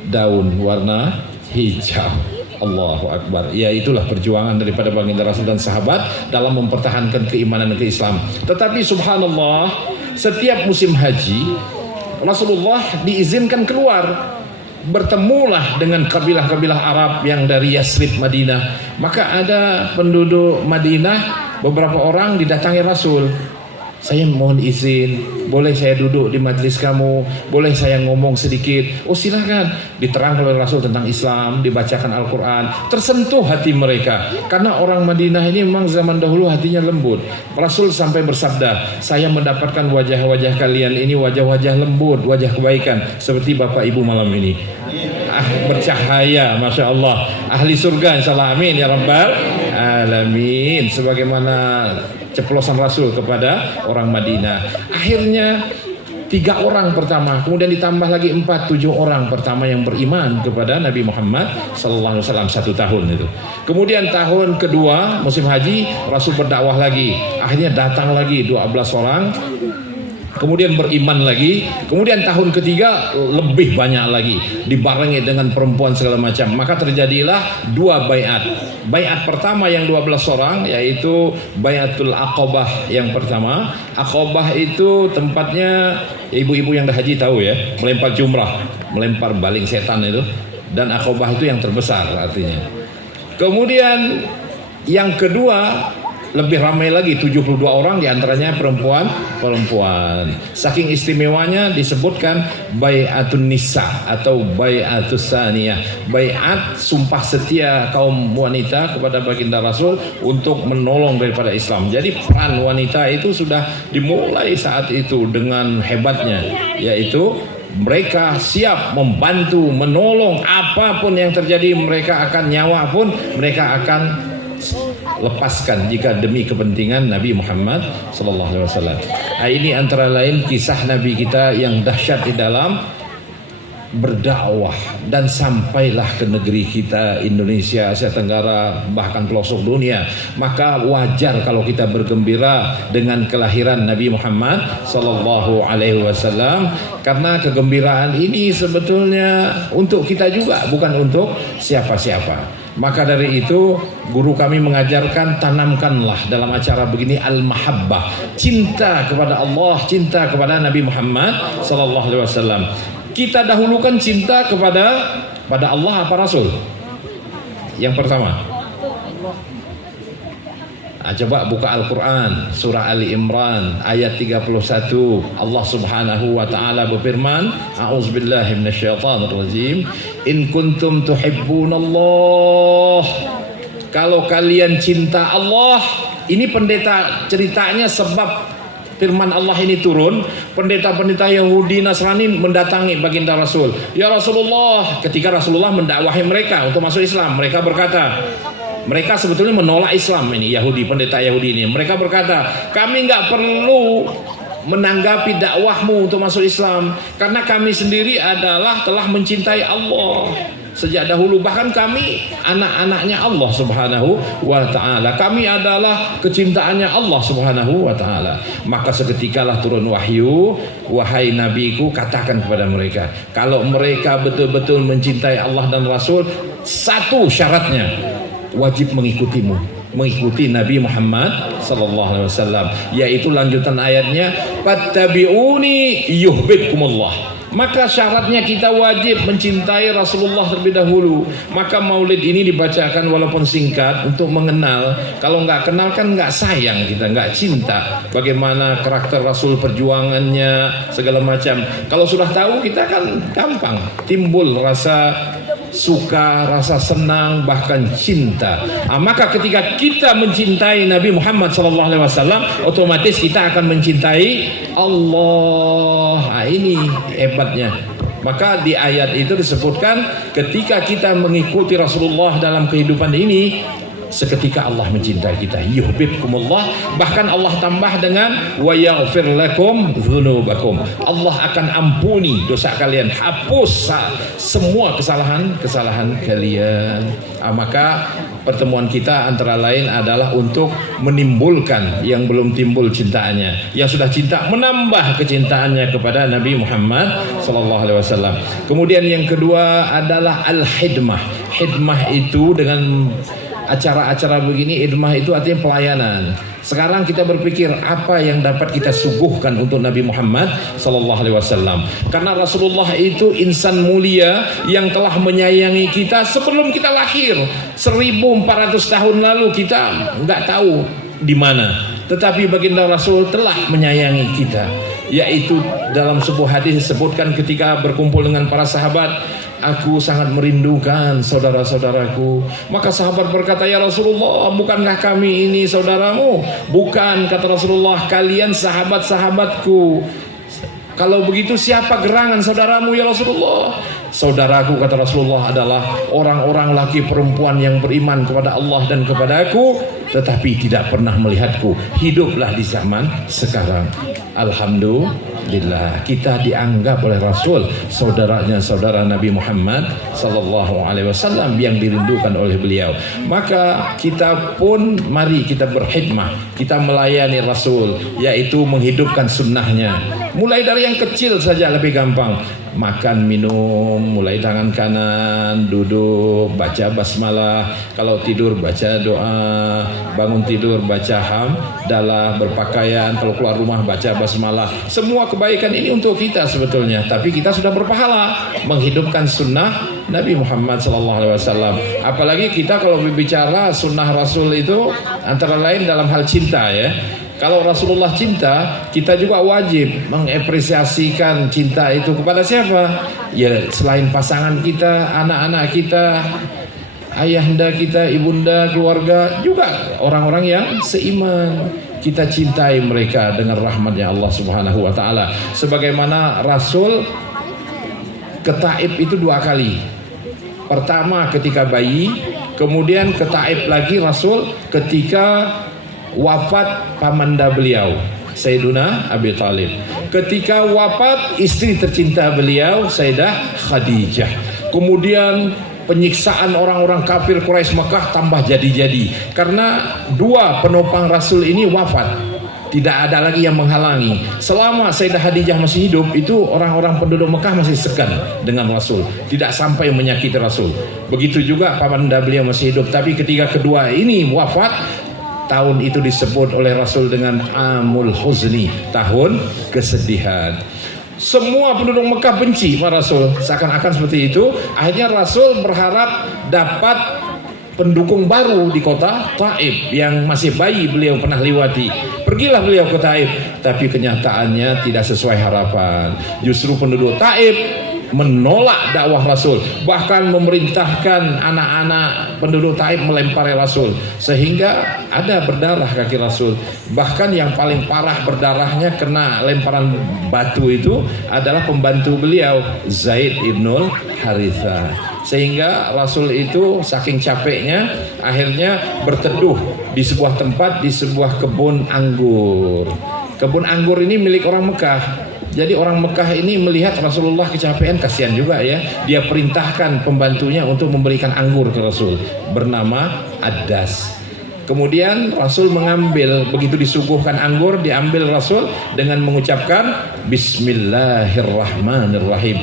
daun, warna hijau. Allahu Akbar. Ya, itulah perjuangan daripada baginda Rasul dan sahabat dalam mempertahankan keimanan ke Islam. Tetapi subhanallah, setiap musim haji Rasulullah diizinkan keluar, bertemulah dengan kabilah-kabilah Arab yang dari Yasrib, Madinah. Maka ada penduduk Madinah, beberapa orang didatangi Rasul. Saya mohon izin, boleh saya duduk di majlis kamu, boleh saya ngomong sedikit. Oh silakan. Diterangkan oleh Rasul tentang Islam, dibacakan Al-Quran. Tersentuh hati mereka, karena orang Madinah ini memang zaman dahulu hatinya lembut. Rasul sampai bersabda, saya mendapatkan wajah-wajah kalian ini wajah-wajah lembut, wajah kebaikan, seperti bapak ibu malam ini. Bercahaya, Masya Allah, ahli surga insyaallah, amin ya rabbal alamin. Sebagaimana ceplosan Rasul kepada orang Madinah. Akhirnya 3 orang pertama, kemudian ditambah lagi 4, 7 orang pertama yang beriman kepada Nabi Muhammad sallallahu alaihi wasallam 1 tahun itu. Kemudian tahun kedua musim haji Rasul berdakwah lagi. Akhirnya datang lagi 12 orang. Kemudian beriman lagi. Kemudian tahun ketiga lebih banyak lagi, dibarengi dengan perempuan segala macam. Maka terjadilah 2 baiat. Baiat pertama yang 12 orang, yaitu Baiatul Aqabah yang pertama. Aqabah itu tempatnya ibu-ibu yang dah haji tahu ya, melempar jumrah, melempar baling setan itu. Dan Aqabah itu yang terbesar artinya. Kemudian yang kedua lebih ramai lagi, 72 orang, diantaranya perempuan. Saking istimewanya disebutkan Bai'atun Nisa atau Bai'atus Saniyah, bai'at sumpah setia kaum wanita kepada baginda Rasul untuk menolong daripada Islam. Jadi peran wanita itu sudah dimulai saat itu dengan hebatnya, yaitu mereka siap membantu, menolong, apapun yang terjadi. Mereka akan, nyawa pun mereka akan lepaskan jika demi kepentingan Nabi Muhammad sallallahu alaihi wasallam. Ini antara lain kisah Nabi kita yang dahsyat di dalam berdakwah, dan sampailah ke negeri kita Indonesia, Asia Tenggara, bahkan pelosok dunia. Maka wajar kalau kita bergembira dengan kelahiran Nabi Muhammad sallallahu alaihi wasallam, karena kegembiraan ini sebetulnya untuk kita juga, bukan untuk siapa-siapa. Maka dari itu guru kami mengajarkan, tanamkanlah dalam acara begini al-mahabbah, cinta kepada Allah, cinta kepada Nabi Muhammad sallallahu alaihi wasallam. Kita dahulukan cinta kepada Allah apa Rasul? Yang pertama. Coba buka Al-Quran surah Ali Imran ayat 31. Allah Subhanahu wa taala berfirman, a'udzubillahi minasyaitonirrajim, in kuntum tuhibbunallah, kalau kalian cinta Allah. Ini pendeta ceritanya, sebab firman Allah ini turun, pendeta-pendeta Yahudi Nasrani mendatangi baginda Rasul. Ya Rasulullah, ketika Rasulullah mendakwahi mereka untuk masuk Islam, mereka berkata, mereka sebetulnya menolak Islam ini, Yahudi, pendeta Yahudi ini. Mereka berkata, kami nggak perlu menanggapi dakwahmu untuk masuk Islam, karena kami sendiri adalah telah mencintai Allah sejak dahulu. Bahkan kami anak-anaknya Allah Subhanahu wa ta'ala. Kami adalah kecintaannya Allah Subhanahu wa ta'ala. Maka seketika turun wahyu, wahai nabiku, katakan kepada mereka, kalau mereka betul-betul mencintai Allah dan Rasul, satu syaratnya, wajib mengikutimu, mengikuti Nabi Muhammad sallallahu alaihi wasallam, yaitu lanjutan ayatnya, fattabi'uni yuhibbukumullah. Maka syaratnya kita wajib mencintai Rasulullah terlebih dahulu. Maka maulid ini dibacakan walaupun singkat untuk mengenal. Kalau nggak kenal kan nggak sayang, kita nggak cinta bagaimana karakter Rasul, perjuangannya, segala macam. Kalau sudah tahu kita kan gampang timbul rasa suka, rasa senang, bahkan cinta. Maka ketika kita mencintai Nabi Muhammad SAW, otomatis kita akan mencintai Allah. Ini hebatnya. Maka di ayat itu disebutkan, ketika kita mengikuti Rasulullah dalam kehidupan ini, seketika Allah mencintai kita, yuhibbukumullah. Bahkan Allah tambah dengan wa yaghfir lakum dzunubakum, Allah akan ampuni dosa kalian, hapus semua kesalahan kalian. Maka pertemuan kita antara lain adalah untuk menimbulkan yang belum timbul cintaannya, yang sudah cinta menambah kecintaannya kepada Nabi Muhammad sallallahu alaihi wasallam. Kemudian yang kedua adalah al-hidmah. Khidmah itu dengan acara-acara begini, khidmah itu artinya pelayanan. Sekarang kita berpikir apa yang dapat kita suguhkan untuk Nabi Muhammad sallallahu alaihi wasallam. Karena Rasulullah itu insan mulia yang telah menyayangi kita sebelum kita lahir. 1400 tahun lalu kita nggak tahu di mana. Tetapi baginda Rasul telah menyayangi kita. Yaitu dalam sebuah hadis disebutkan ketika berkumpul dengan para sahabat, aku sangat merindukan saudara-saudaraku. Maka sahabat berkata, ya Rasulullah, bukankah kami ini saudaramu? Bukan, kata Rasulullah, kalian sahabat-sahabatku. Kalau begitu siapa gerangan saudaramu ya Rasulullah? Saudaraku, kata Rasulullah, adalah orang-orang laki perempuan yang beriman kepada Allah dan kepadaku, tetapi tidak pernah melihatku. Hiduplah di zaman sekarang. Alhamdulillah, kita dianggap oleh Rasul saudaranya saudara Nabi Muhammad sallallahu alaihi wasallam yang dirindukan oleh beliau. Maka kita pun mari kita berkhidmah, kita melayani Rasul, yaitu menghidupkan sunnahnya. Mulai dari yang kecil saja lebih gampang. Makan, minum, mulai tangan kanan, duduk, baca basmalah, kalau tidur baca doa, bangun tidur baca hamdalah, berpakaian, kalau keluar rumah baca basmalah. Semua kebaikan ini untuk kita sebetulnya, tapi kita sudah berpahala menghidupkan sunnah Nabi Muhammad SAW. Apalagi kita kalau berbicara sunnah Rasul itu antara lain dalam hal cinta ya. Kalau Rasulullah cinta, kita juga wajib mengapresiasikan cinta itu kepada siapa? Ya selain pasangan kita, anak-anak kita, ayahanda kita, ibunda, keluarga, juga orang-orang yang seiman. Kita cintai mereka dengan rahmatnya Allah Subhanahu wa taala. Sebagaimana Rasul ke Taif itu 2 kali. Pertama ketika bayi, kemudian ke Taif lagi Rasul ketika wafat pamanda beliau Sayyiduna Abi Thalib. Ketika wafat istri tercinta beliau Sayyidah Khadijah. Kemudian penyiksaan orang-orang kafir Quraisy Mekah tambah jadi-jadi karena 2 penopang Rasul ini wafat. Tidak ada lagi yang menghalangi. Selama Sayyidah Khadijah masih hidup, itu orang-orang penduduk Mekah masih segan dengan Rasul, tidak sampai menyakiti Rasul. Begitu juga pamanda beliau masih hidup. Tapi ketika kedua ini wafat, tahun itu disebut oleh Rasul dengan Amul Huzni, tahun kesedihan. Semua penduduk Mekah benci sama Rasul, seakan-akan seperti itu. Akhirnya Rasul berharap dapat pendukung baru di kota Taif yang masih bayi beliau pernah lewati. Pergilah beliau ke Taif, tapi kenyataannya tidak sesuai harapan. Justru penduduk Taif menolak dakwah Rasul, bahkan memerintahkan anak-anak penduduk Taif melempari Rasul, sehingga ada berdarah kaki Rasul. Bahkan yang paling parah berdarahnya kena lemparan batu itu adalah pembantu beliau Zaid ibnul Harithah. Sehingga Rasul itu saking capeknya akhirnya berteduh di sebuah tempat, di sebuah kebun anggur. Kebun anggur ini milik orang Mekah. Jadi orang Mekah ini melihat Rasulullah kecapean, kasihan juga ya. Dia perintahkan pembantunya untuk memberikan anggur ke Rasul, bernama Addas. Kemudian Rasul mengambil, begitu disuguhkan anggur, diambil Rasul dengan mengucapkan Bismillahirrahmanirrahim.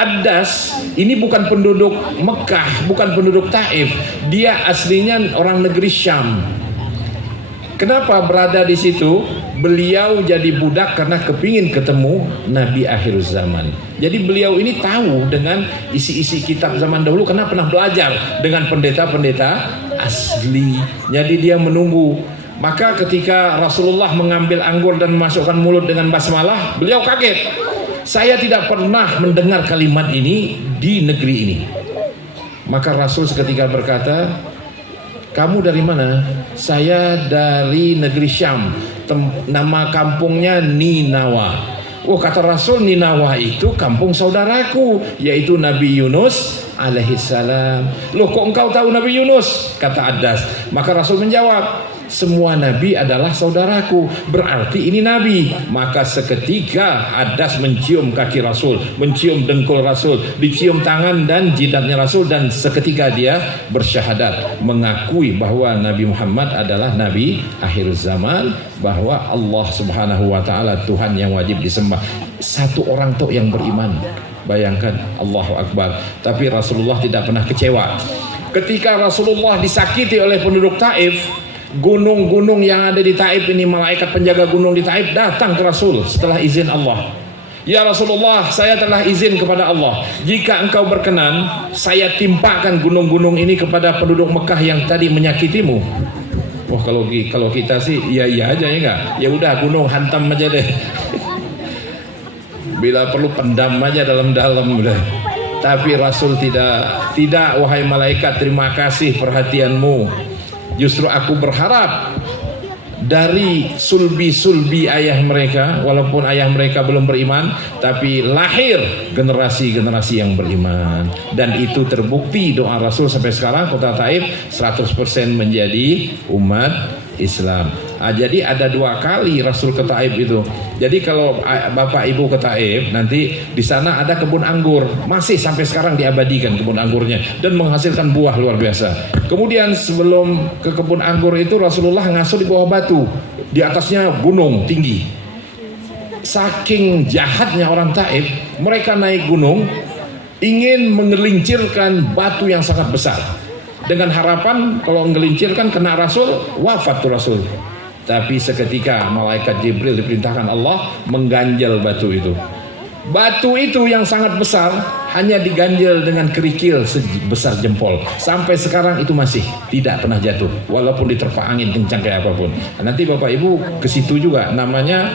Addas ini bukan penduduk Mekah, bukan penduduk Taif. Dia aslinya orang negeri Syam. Kenapa berada di situ? Beliau jadi budak karena kepingin ketemu Nabi akhir zaman. Jadi beliau ini tahu dengan isi-isi kitab zaman dahulu karena pernah belajar dengan pendeta-pendeta asli. Jadi dia menunggu. Maka ketika Rasulullah mengambil anggur dan memasukkan mulut dengan basmalah, beliau kaget. Saya tidak pernah mendengar kalimat ini di negeri ini. Maka Rasul seketika berkata, kamu dari mana? Saya dari negeri Syam. Nama kampungnya Ninawa. Oh, kata Rasul, Ninawa itu kampung saudaraku, yaitu Nabi Yunus alaihissalam. Loh, kok engkau tahu Nabi Yunus? Kata Addas. Maka Rasul menjawab, semua nabi adalah saudaraku, berarti ini nabi. Maka seketika Addas mencium kaki Rasul, mencium dengkul Rasul, dicium tangan dan jidatnya Rasul, dan seketika dia bersyahadat, mengakui bahwa Nabi Muhammad adalah nabi akhir zaman, bahwa Allah Subhanahu wa taala Tuhan yang wajib disembah. Satu orang tok yang beriman. Bayangkan, Allahu Akbar. Tapi Rasulullah tidak pernah kecewa. Ketika Rasulullah disakiti oleh penduduk Taif, gunung-gunung yang ada di Taif ini, malaikat penjaga gunung di Taif datang ke Rasul setelah izin Allah. Ya Rasulullah, saya telah izin kepada Allah, jika engkau berkenan, saya timpakan gunung-gunung ini kepada penduduk Mekah yang tadi menyakitimu. Wah, kalau kita sih iya aja ya enggak? Ya udah, gunung hantam aja deh. Bila perlu pendam aja dalam-dalam udah. Tapi Rasul tidak, wahai malaikat, terima kasih perhatianmu. Justru aku berharap dari sulbi ayah mereka, walaupun ayah mereka belum beriman, tapi lahir generasi-generasi yang beriman. Dan itu terbukti doa Rasul sampai sekarang kota Taif 100% menjadi umat Islam. Jadi ada 2 kali Rasul ke Taif itu. Jadi kalau Bapak Ibu ke Taif, nanti di sana ada kebun anggur, masih sampai sekarang diabadikan kebun anggurnya dan menghasilkan buah luar biasa. Kemudian sebelum ke kebun anggur itu Rasulullah ngasuh di bawah batu, di atasnya gunung tinggi. Saking jahatnya orang Taif, mereka naik gunung ingin menggelincirkan batu yang sangat besar dengan harapan kalau menggelincirkan kena Rasul, wafat tuh Rasul. Tapi seketika malaikat Jibril diperintahkan Allah mengganjal batu itu. Batu itu yang sangat besar hanya diganjal dengan kerikil sebesar jempol. Sampai sekarang itu masih tidak pernah jatuh, walaupun diterpa angin kencang kayak apapun. Nanti Bapak Ibu ke situ juga, namanya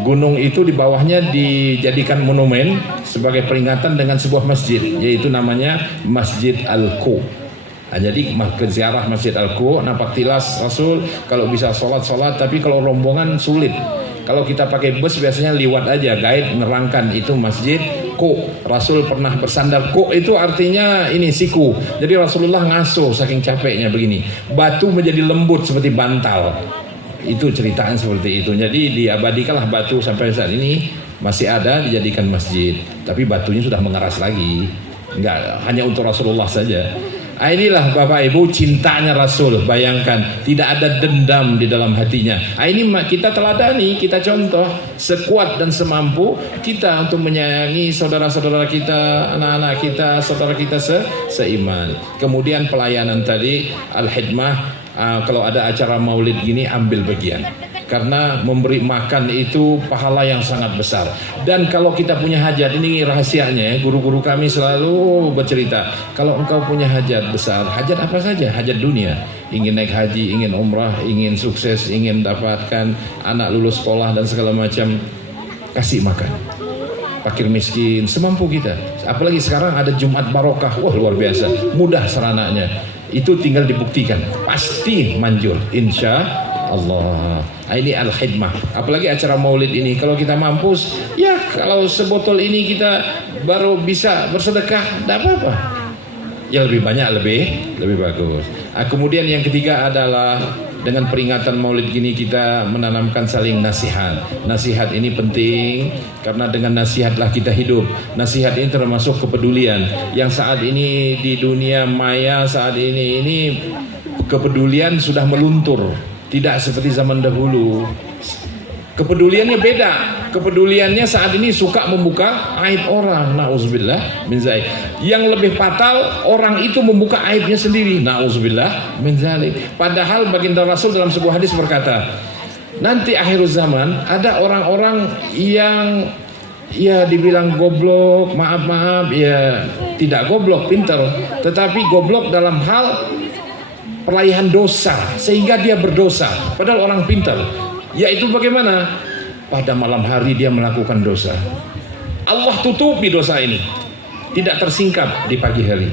gunung itu di bawahnya dijadikan monumen sebagai peringatan dengan sebuah masjid, yaitu namanya Masjid Al-Qu. Nah, jadi ke ziarah Masjid Al-Qu, nampak tilas Rasul kalau bisa sholat, tapi kalau rombongan sulit. Kalau kita pakai bus biasanya liwat aja, guide menerangkan itu Masjid Qu. Rasul pernah bersandar, Qu itu artinya ini siku. Jadi Rasulullah ngasuh saking capeknya begini. Batu menjadi lembut seperti bantal. Itu ceritaan seperti itu. Jadi diabadikanlah batu sampai saat ini masih ada, dijadikan masjid. Tapi batunya sudah mengeras lagi. Enggak hanya untuk Rasulullah saja. Inilah Bapak Ibu cintanya Rasul. Bayangkan, tidak ada dendam di dalam hatinya. Ini kita teladani, kita contoh sekuat dan semampu kita untuk menyayangi saudara-saudara kita, anak-anak kita, saudara kita seiman. Kemudian pelayanan tadi, al-hidmah, kalau ada acara maulid gini ambil bagian. Karena memberi makan itu pahala yang sangat besar. Dan kalau kita punya hajat, ini rahasianya ya, guru-guru kami selalu bercerita, kalau engkau punya hajat besar, hajat apa saja, hajat dunia, ingin naik haji, ingin umrah, ingin sukses, ingin dapatkan anak lulus sekolah dan segala macam, kasih makan fakir miskin semampu kita. Apalagi sekarang ada Jumat Barokah, wah luar biasa, mudah sarananya. Itu tinggal dibuktikan, pasti manjur insya Allah. Ini al-hidmah. Apalagi acara maulid ini, kalau kita mampus, ya kalau sebotol ini kita baru bisa bersedekah, tidak apa-apa. Ya lebih banyak lebih bagus. Kemudian yang ketiga adalah dengan peringatan maulid gini kita menanamkan saling nasihat. Nasihat ini penting karena dengan nasihatlah kita hidup. Nasihat ini termasuk kepedulian. Yang saat ini di dunia maya saat ini kepedulian sudah meluntur. Tidak seperti zaman dahulu. Kepeduliannya beda. Kepeduliannya saat ini suka membuka aib orang. Na'udzubillah min zalik. Yang lebih fatal, orang itu membuka aibnya sendiri. Na'udzubillah min zalik. Padahal baginda Rasul dalam sebuah hadis berkata, nanti akhir zaman ada orang-orang yang ya dibilang goblok, maaf ya tidak goblok, pintar, tetapi goblok dalam hal perlaihan dosa sehingga dia berdosa padahal orang pintar. Yaitu bagaimana? Pada malam hari dia melakukan dosa, Allah tutupi dosa ini, tidak tersingkap di pagi hari.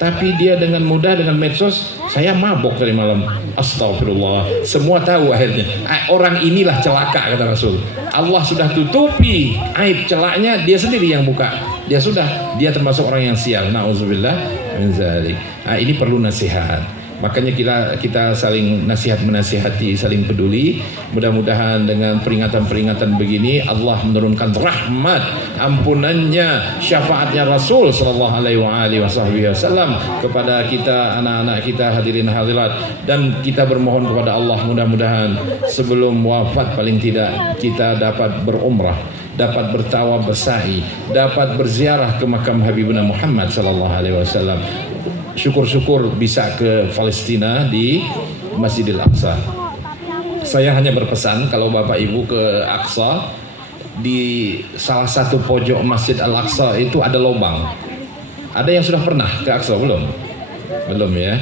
Tapi dia dengan mudah, dengan medsos, saya mabok dari malam, astagfirullah, semua tahu akhirnya. Orang inilah celaka, kata Rasul. Allah sudah tutupi aib celaknya, dia sendiri yang buka. Dia termasuk orang yang sial. Na'udzubillah min zalik. Ini perlu nasihat. Makanya kita saling nasihat menasihati, saling peduli. Mudah-mudahan dengan peringatan-peringatan begini Allah menurunkan rahmat, ampunannya, syafaatnya Rasul sallallahu alaihi wasallam kepada kita, anak-anak kita, hadirin hadirat. Dan kita bermohon kepada Allah, mudah-mudahan sebelum wafat paling tidak kita dapat berumrah, dapat bertawaf bersa'i, dapat berziarah ke makam Habibuna Muhammad sallallahu alaihi wasallam. syukur-syukur bisa ke Palestina di Masjidil Aqsa. Saya hanya berpesan kalau Bapak Ibu ke Aqsa, di salah satu pojok Masjid Al-Aqsa itu ada lubang. Ada yang sudah pernah ke Aqsa belum? Belum ya.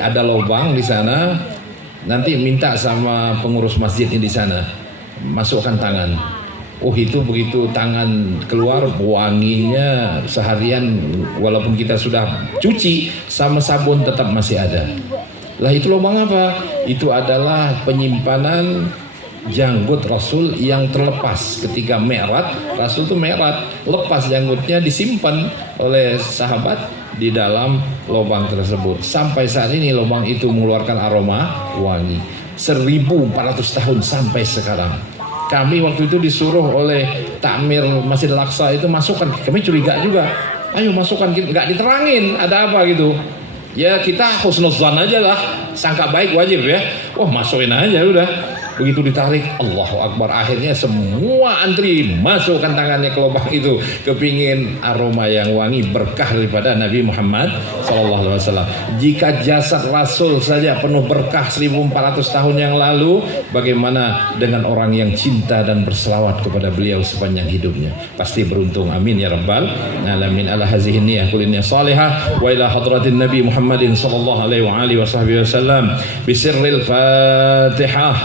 Ada lubang di sana. Nanti minta sama pengurus masjid di sana, masukkan tangan. Oh, itu begitu tangan keluar wanginya seharian, walaupun kita sudah cuci sama sabun tetap masih ada. Lah itu lubang apa? Itu adalah penyimpanan janggut Rasul yang terlepas ketika Mi'raj. Rasul itu Mi'raj, lepas janggutnya, disimpan oleh sahabat di dalam lubang tersebut. Sampai saat ini lubang itu mengeluarkan aroma wangi 1400 tahun sampai sekarang. Kami waktu itu disuruh oleh takmir Masjid Al-Aqsa itu masukkan, kami curiga juga, ayo masukkan, nggak diterangin ada apa gitu. Ya kita husnuzan aja lah, sangka baik wajib ya. Wah masukin aja udah. Begitu ditarik, Allahu Akbar, akhirnya semua antri masukkan tangannya ke lubang itu, kepingin aroma yang wangi berkah daripada Nabi Muhammad SAW. Jika jasad Rasul saja penuh berkah 1400 tahun yang lalu, bagaimana dengan orang yang cinta dan berselawat kepada beliau sepanjang hidupnya? Pasti beruntung, amin ya rabbal alamin. Ala hazihi niyah kuliniyah salihah wa ila hadratin Nabi Muhammadin sallallahu alaihi wasallam bisirril Fatihah.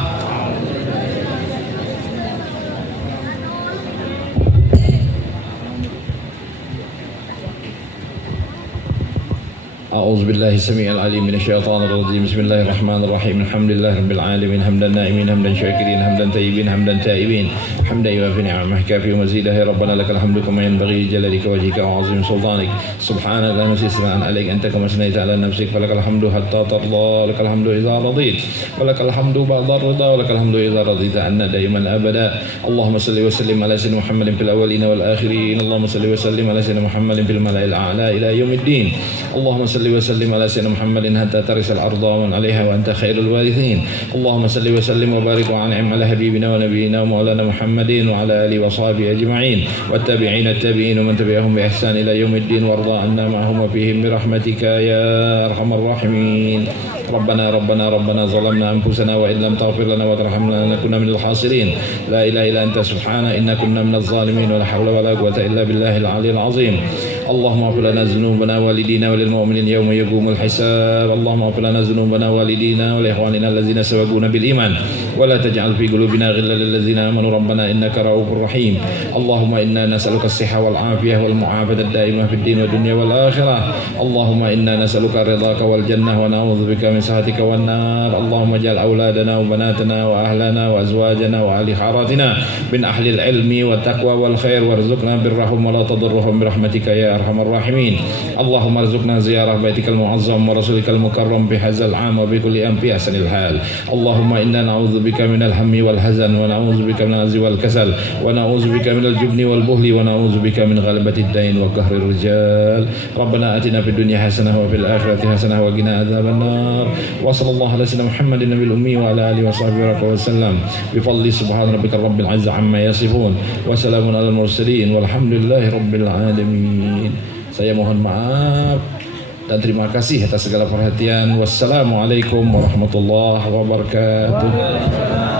أعوذ بالله السميع العليم من الشيطان الرجيم بسم الله الرحمن الرحيم الحمد لله رب العالمين حمدا نائمين حمدا شاكرين حمدا طيبين حمدا تائبين حمدا يوافي نعمه كافي ومزيدا يا ربنا لك الحمد كما ينبغي لجلالك وجهك وعظيم سلطانك سبحانك لا نحصي ثناء عليك أنت كما أثنيت على نفسك فلك الحمد حتى ترضى لك الحمد إذا رضيت ولك الحمد بعد الرضا ولك الحمد إذا رضيت عنا دائما أبدا اللهم صل وسلم على سيدنا محمد في الأولين والآخرين اللهم صل وسلم على سيدنا محمد في الملأ الأعلى إلى يوم الدين اللهم صل وسلم على سيدنا محمد حتى ترث الأرض ومن عليها وأنت خير الوارثين اللهم صل وسلم وبارك وأنعم على حبيبنا ونبينا ومولانا محمد وعلى آله وصحبه أجمعين والتابعين التابعين ومن تبعهم بإحسان إلى يوم الدين وارض عنا معهم وفيهم برحمتك يا أرحم الراحمين ربنا ظلمنا أنفسنا وإن لم تغفر لنا وترحمنا لنكن من الخاسرين لا إله إلا أنت سبحانك إنا كنا من الظالمين ولا حول ولا قوة إلا بالله العلي العظيم اللهم اغفر لنا ذنوبنا والدينا وللمؤمنين يوم يقوم الحساب اللهم اغفر لنا ذنوبنا والدينا ولإخواننا الذين سبقونا بالإيمان ولا تجعل في قلوبنا غلا للذين آمنوا ربنا إنك رؤوف رحيم اللهم إنا نسألك الصحة والعافية والمعافاة الدائمة في الدين والدنيا والآخرة اللهم إنا نسألك رضاك والجنة ونعوذ بك من سخطك والنار اللهم اجعل أولادنا وبناتنا وأهلنا وأزواجنا وأهل حاراتنا من أهل العلم والتقوى والخير وارزقنا برهم ولا تضرهم برحمتك يا أرحم الراحمين اللهم ارزقنا زيارة بيتك المعظم ورسولك المكرم بهذا العام وبكل أم في أحسن الحال اللهم إنا نعوذ بك من الهم والحزن ونعوذ بك من العجز والكسل ونعوذ بك من الجبن والبخل ونعوذ بك من غلبة الدين وقهر الرجال ربنا آتنا في الدنيا حسنة وفي الآخرة حسنة وقنا عذاب النار وصلى الله على سيدنا محمد النبي الأمي وعلى آله وصحبه وسلم بفضل سبحان ربك رب العزة عما يصفون وسلام على المرسلين والحمد لله رب العالمين. Saya mohon maaf dan terima kasih atas segala perhatian. Wassalamualaikum warahmatullahi wabarakatuh.